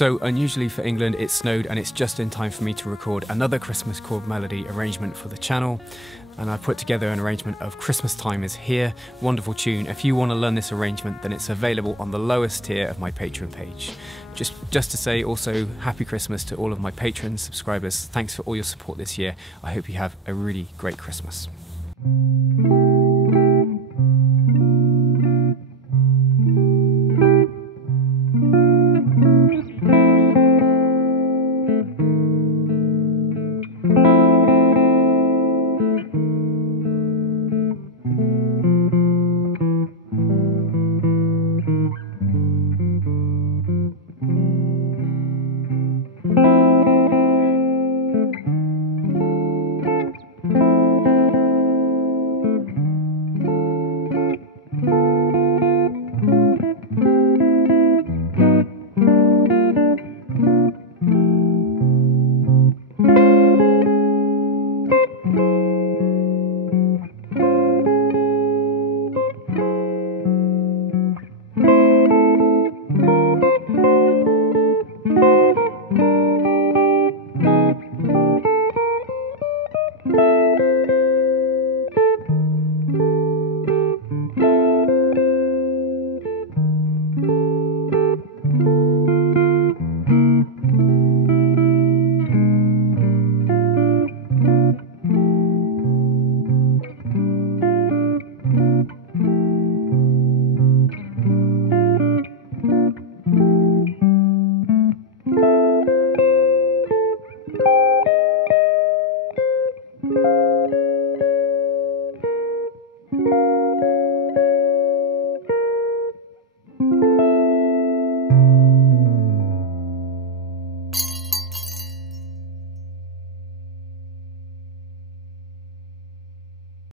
So unusually for England, it snowed and it's just in time for me to record another Christmas chord melody arrangement for the channel. And I've put together an arrangement of Christmas Time Is Here, wonderful tune. If you want to learn this arrangement, then it's available on the lowest tier of my Patreon page. Just to say also, Happy Christmas to all of my patrons, subscribers. Thanks for all your support this year. I hope you have a really great Christmas.